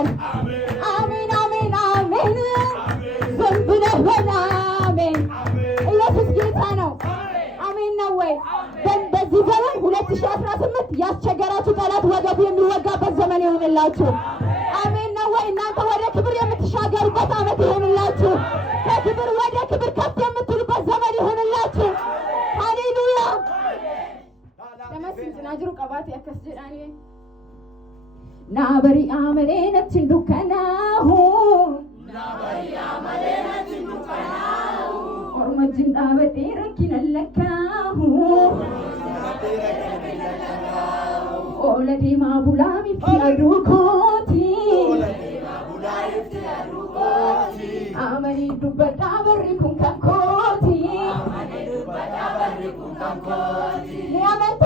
ይሆናል። አሜን አሜን አሜን። ዝም ብለህ በል አሜን። ኢየሱስ ጌታ ነው። አሜን ነው ወይ? በዚህ ዘመን 2018 ያስቸገራችሁ ጠላት ወገብ የሚወጋበት ዘመን ይሆንላችሁ። አሜን ነው ወይ? እናንተ ወደ ክብር የምትሻገሩበት ዓመት ይሆንላችሁ። ከክብር ወደ ክብር ከፍ የምትሉበት ዘመን ይሆንላችሁ። ሃሌሉያ። ተመስገን ዝናጅሩ ቀባት ያከስጀዳኒ ናበሪ አመሌነችን ዱከናሁ ናበሪ አመሌነችን ዱከናሁ ኦርመጅን ዳበዴ ረኪነለካሁ ኦለዴማ ቡላሚ ፊያዱኮቲ አመኒ ዱበዳ በሪኩን ከንኮቲ ኒያመንቱ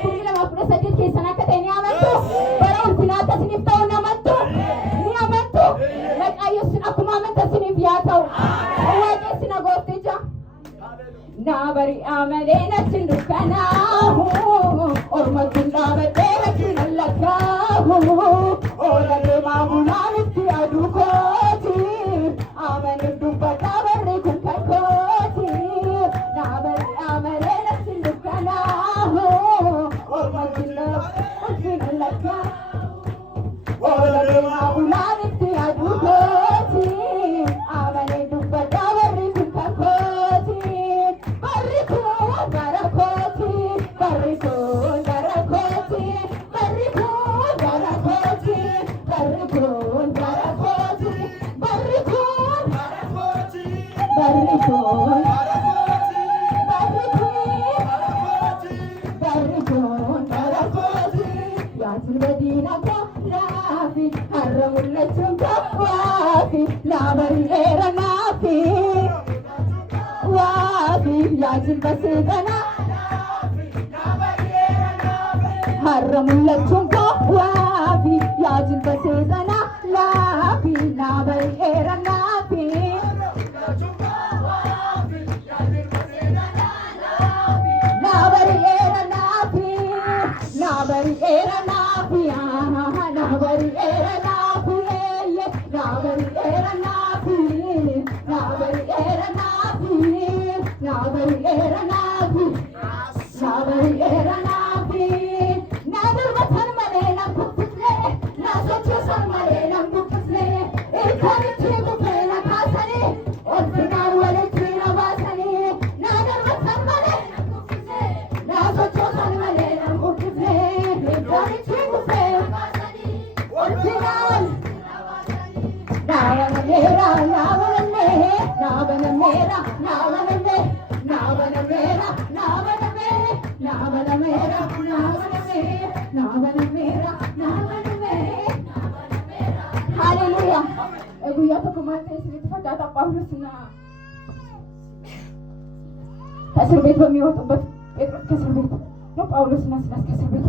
ኩኒ ለማፍነ ሰዴት ኬሰና ከቴ ኒያመንቱ በራው ሲናተ ሲኒፍተው ነመንቱ ኒያመንቱ ለቃየስን አኩማ መንተ ሲኒፍ ያተው ወደ ሲነጎፍቴጃ ናበሪ አመሌነችን ዱከናሁ ኦርመቱን ዳበዴነችን ለካሁ ኦለዴማ ቡላሚ ፊያዱኮቲ አመኒ ዱበዳ በሪኩን ከንኮቲ ናበሪ አመሌነችን ዱከናሁ ኦርመቱን ዳበዴነችን ለካሁ ኦለዴማ ቡላሚ ፊያዱኮቲ አመኒ ዱበዳ በሪኩን ከንኮቲ በሪኩን በረኮቲ በሪኩን በረኮቲ በሪኩን በረኮቲ በሪኩን በረኮቲ በሪኩን በሪኩን በሪኩን በረኮቲ ያትን በዲና ላፊ አረሙለችን ዋፊ ላበሪ ኤረናፊ ዋፊ ያትን በስጠና ሀረሙለችን ዋፊ ያትን በስጠና ላፊ ላበሪ ኤረናፊ ላበሪ ኤረናፊ ላበሪ ኤረናፊ ላበሪ ኤረናፊ ላበሪ ኤረናፊ ላበሪ ኤረናፊ ላበሪ ኤረናፊ ላበሪ ኤረናፊ ናድር በተን መሌና ኩፍትሌ ናሶች ሰን መሌና ኩፍትሌ ኢኮኒቲ ኩፍሌና ካሰኔ ኦልፊና ወለቺ ነባሰኔ ናድር በተን መሌና ኩፍትሌ ናሶች ሰን መሌና ኩፍትሌ ኢኮኒቲ ኩፍሌ ኦልፊና ናበነሜራ ናበነሜ ናበነሜራ ናበነሜ ናበነሜራ ናበነሜ ናበነሜራ ናበነሜራ ናበነሜ ሃሌሉያ ጉያ ተኮማቴ ስለተፈታታ ጳውሎስና ከእስር ቤት በሚወጡበት ጴጥሮስ ከእስር ቤት ነው ጳውሎስና ሲላስ ከእስር ቤት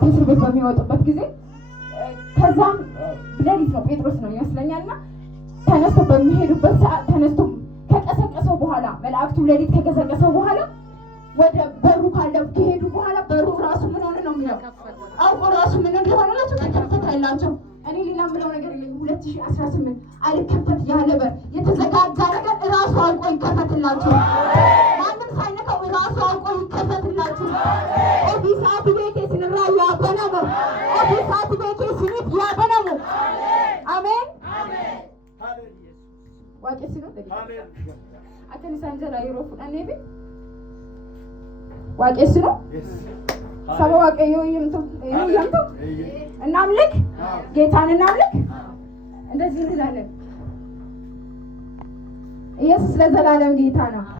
ከእስር ቤት በሚወጡበት ጊዜ ከዛም ሌሊት ነው ጴጥሮስ ነው ይመስለኛልና ተነስቶ በሚሄዱበት ሰዓት ተነስቶ ከቀሰቀሰው በኋላ መላእክቱ ሌሊት ከቀሰቀሰው በኋላ ወደ በሩ ካለው ከሄዱ በኋላ በሩ ራሱ ምን ሆነ ነው የሚለው አውቆ ራሱ ምን እንደሆነላቸው ተከፈተላቸው። እኔ ሌላ ምለው ነገር የለኝም። 2018 አልከፈት ያለ በር የተዘጋጃ ነገር ራሱ አውቆ ይከፈትላችሁ። ማንም ሳይነካው ራሱ አውቆ ይከፈትላችሁ። ኦፊሳት ቤቴ ስንራ ያበነሙ ኦፊሳት ቤቴ ስንት ያበነሙ አሜን አሜን ዋቄ ሲሉ አሜን አተን ሳንጀራ ይሮፉ አኔቢ ዋቄ ሲሉ ሰባ ዋቄ ይምቱ እናምልክ ጌታን እናምልክ። እንደዚህ እንላለን። ኢየሱስ ለዘላለም ጌታ ነው።